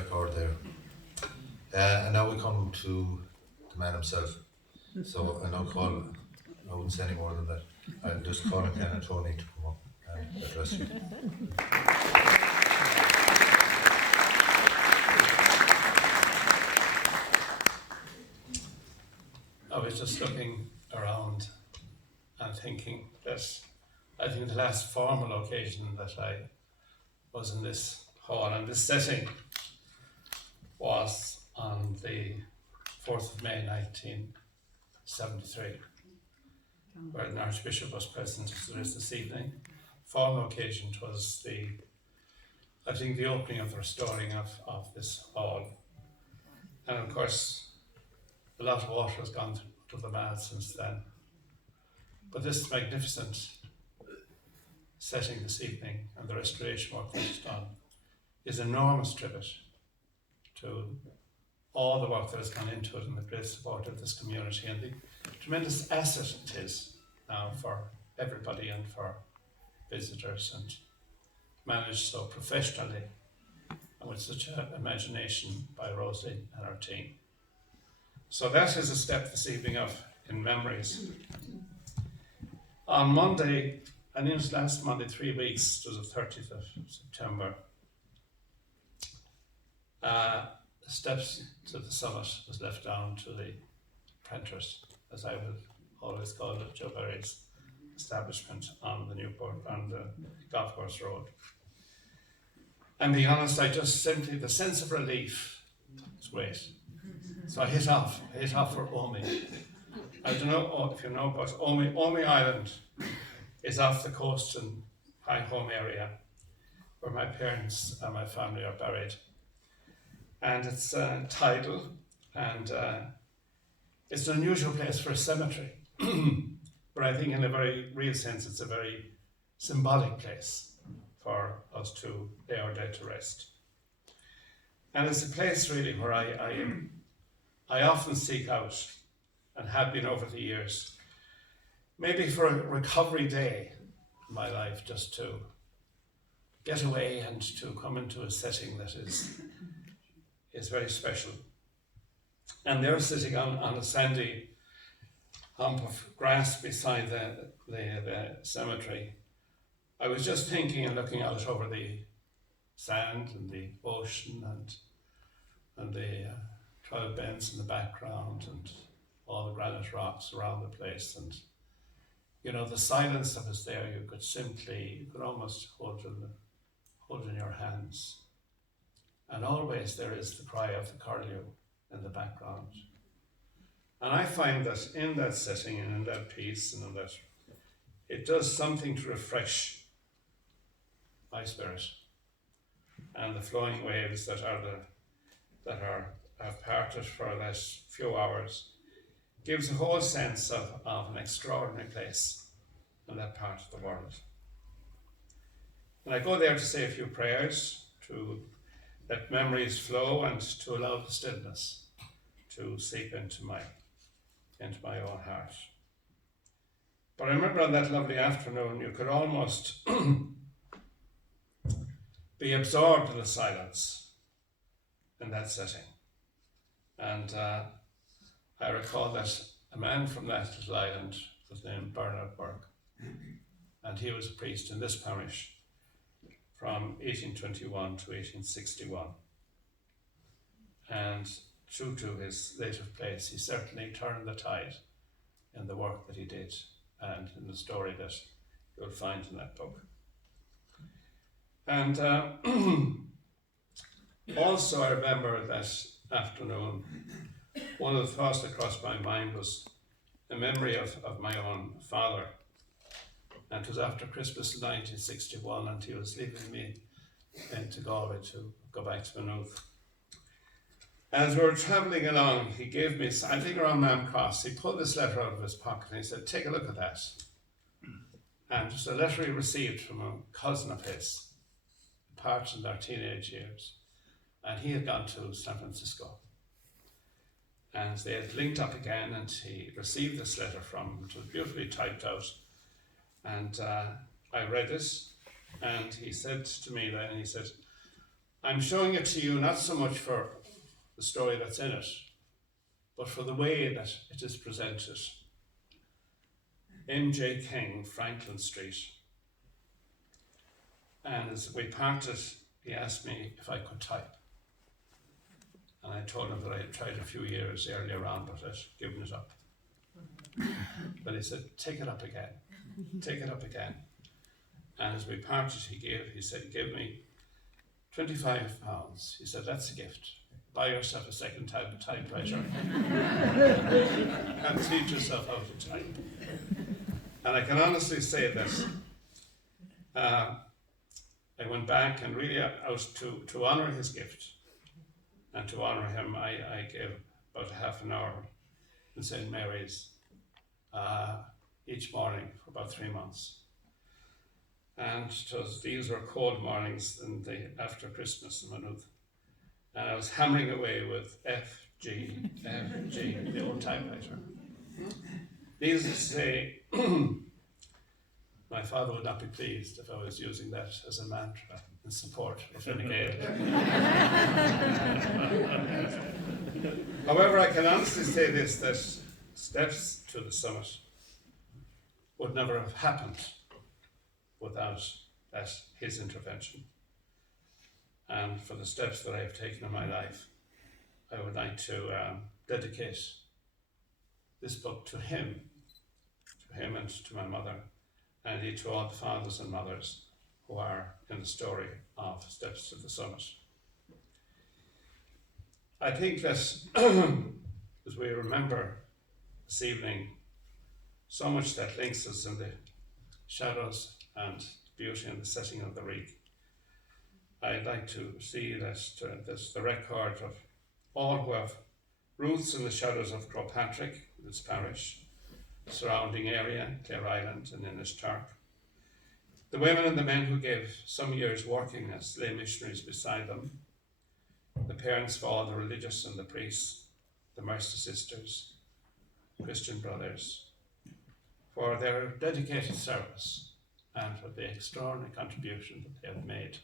record there. And now we come to the man himself. So I wouldn't say any more than that. I'll just call on Ken and Tony to come up and address you. I was just looking around and thinking that I think the last formal occasion that I was in this hall and this setting was on the 4th of May 1973, where the Archbishop was present as there is this evening. Formal occasion was the opening of the restoring of this hall. And of course, a lot of water has gone to the Mall since then. But this magnificent setting this evening and the restoration work that is done is an enormous tribute to all the work that has gone into it and the great support of this community and the tremendous asset it is now for everybody and for visitors, and managed so professionally and with such an imagination by Rosie and her team. So that is a step this evening in memories. On Monday, and it was last Monday, 3 weeks, it was the 30th of September, the steps to the summit was left down to the printers, as I would always call it, Joe Berry's establishment on the Golf Course Road. And be honest, the sense of relief was great. So I hit off for Omey. I don't know if you know, but Omey Island is off the coast in my home area, where my parents and my family are buried. And it's tidal, and it's an unusual place for a cemetery. But I think in a very real sense, it's a very symbolic place for us to lay our dead to rest. And it's a place really where I often seek out, and have been over the years, maybe for a recovery day in my life, just to get away and to come into a setting that is very special. And they're sitting on a sandy hump of grass beside the cemetery. I was just thinking and looking out over the sand and the ocean and the trout bends in the background and all the granite rocks around the place, and the silence that was there, you could almost hold in your hands. And always there is the cry of the curlew in the background. And I find that in that setting and in that peace and in that, it does something to refresh my spirit. And the flowing waves that have parted for this few hours gives a whole sense of an extraordinary place in that part of the world. And I go there to say a few prayers, to let memories flow and to allow the stillness to seep into my own heart. But I remember on that lovely afternoon, you could almost be absorbed in the silence in that setting. And I recall that a man from that little island was named Bernard Burke, and he was a priest in this parish from 1821 to 1861. And true to his native place, he certainly turned the tide in the work that he did and in the story that you'll find in that book. And also I remember that afternoon, one of the thoughts that crossed my mind was a memory of my own father. And it was after Christmas in 1961, and he was leaving me into Galway to go back to Maynooth. As we were travelling along, he gave me, I think around Mam Cross, he pulled this letter out of his pocket and he said, "Take a look at that." And it was a letter he received from a cousin of his, apart in their teenage years. And he had gone to San Francisco. And they had linked up again, and he received this letter from him. It was beautifully typed out. And I read it, and he said to me then, he said, I'm showing it to you not so much for the story that's in it, but for the way that it is presented. M.J. King, Franklin Street. And as we parted, he asked me if I could type. And I told him that I had tried a few years earlier on, but I'd given it up. But he said, take it up again. Take it up again. And as we parted, he said, give me £25. He said, that's a gift. Buy yourself a second typewriter and teach yourself how to type. And I can honestly say that I went back and really out to honour his gift and to honour him, I gave about half an hour in St. Mary's each morning for about 3 months. And these were cold mornings after Christmas in Maynooth. And I was hammering away with F, G, the old typewriter. Needless to say, my father would not be pleased if I was using that as a mantra in support of Fine Gael. However, I can honestly say this, that Steps to the Summit would never have happened without his intervention. And for the steps that I have taken in my life, I would like to dedicate this book to him and to my mother, and indeed to all the fathers and mothers who are in the story of Steps to the Summit. I think that as we remember this evening, so much that links us in the shadows and beauty and the setting of the wreath, I'd like to see that there's the record of all who have roots in the shadows of Crowpatrick, this parish, surrounding area, Clare Island and Innistark. The women and the men who gave some years working as lay missionaries beside them. The parents of all the religious and the priests, the Mercy Sisters, Christian brothers, for their dedicated service and for the extraordinary contribution that they have made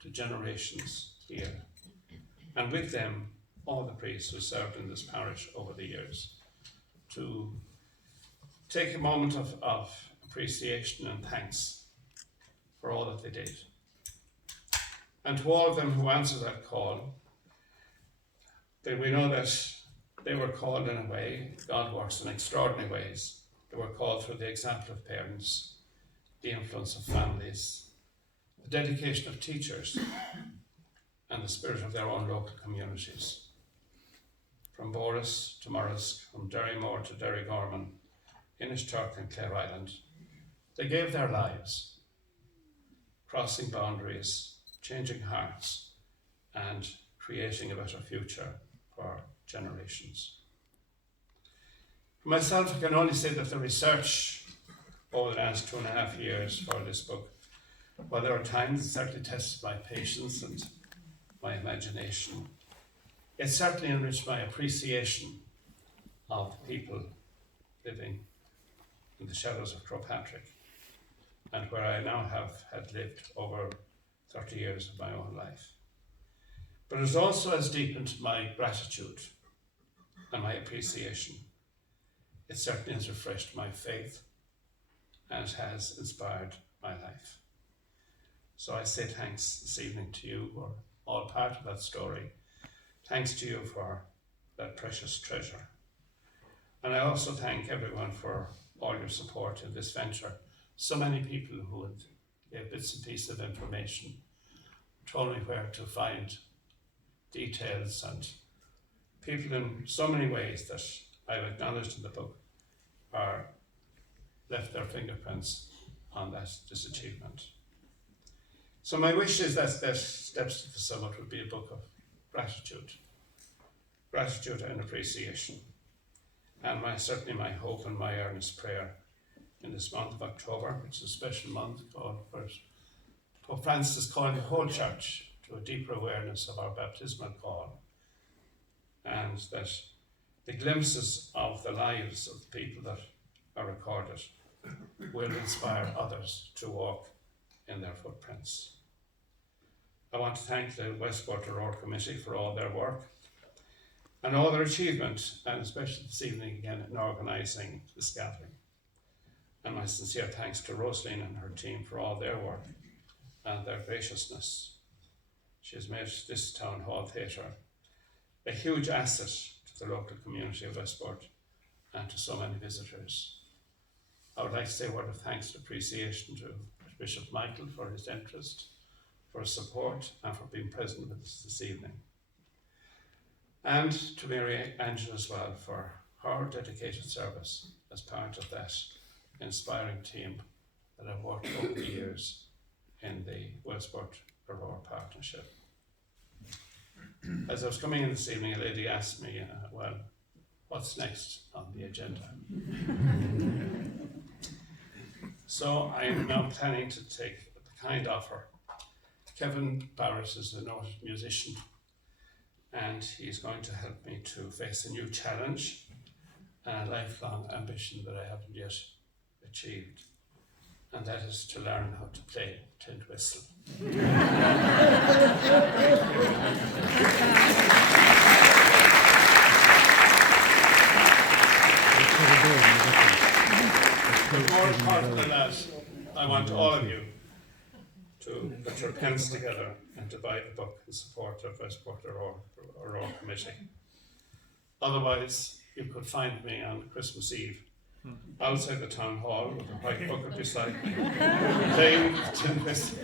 to generations here. And with them, all the priests who served in this parish over the years, to take a moment of appreciation and thanks for all that they did. And to all of them who answered that call, we know that they were called in a way. God works in extraordinary ways. They were called through the example of parents, the influence of families, the dedication of teachers, and the spirit of their own local communities. From Boris to Morris, from Derrymore to Derrygorman, Innistark and Clare Island, they gave their lives, crossing boundaries, changing hearts, and creating a better future for generations. For myself, I can only say that the research over the last 2.5 years for this book, while there are times it certainly tested my patience and my imagination, it certainly enriched my appreciation of people living in the shadows of Crowpatrick, and where I now had lived over 30 years of my own life. But it also has deepened my gratitude and my appreciation. It certainly has refreshed my faith and has inspired my life. So I say thanks this evening to you who are all part of that story. Thanks to you for that precious treasure. And I also thank everyone for all your support in this venture. So many people who gave bits and pieces of information, told me where to find details, and people in so many ways that I've acknowledged in the book are left their fingerprints on this achievement. So my wish is that Steps to the Summit would be a book of gratitude and appreciation. And certainly my hope and my earnest prayer in this month of October, which is a special month called for Pope Francis calling the whole church to a deeper awareness of our baptismal call, and that the glimpses of the lives of the people that are recorded will inspire others to walk in their footprints. I want to thank the Westport Road Committee for all their work and all their achievement, and especially this evening again in organising this gathering. And my sincere thanks to Rosaline and her team for all their work and their graciousness. She has made this Town Hall Theatre a huge asset to the local community of Westport and to so many visitors. I would like to say a word of thanks and appreciation to Bishop Michael for his interest, for his support, and for being present with us this evening. And to Mary Angela as well for her dedicated service as part of that inspiring team that I've worked over the years in the Westport Aurora Partnership. As I was coming in this evening, a lady asked me, well, what's next on the agenda? So I am now planning to take the kind offer. Kevin Barrett is a noted musician, and he's going to help me to face a new challenge and a lifelong ambition that I haven't yet achieved, and that is to learn how to play tin whistle. But more important than that, I want all of you to put your pens together and to buy the book in support of Westport Aurora Committee. Otherwise, you could find me on Christmas Eve outside the town hall with a white bucket beside me, playing tin whistle.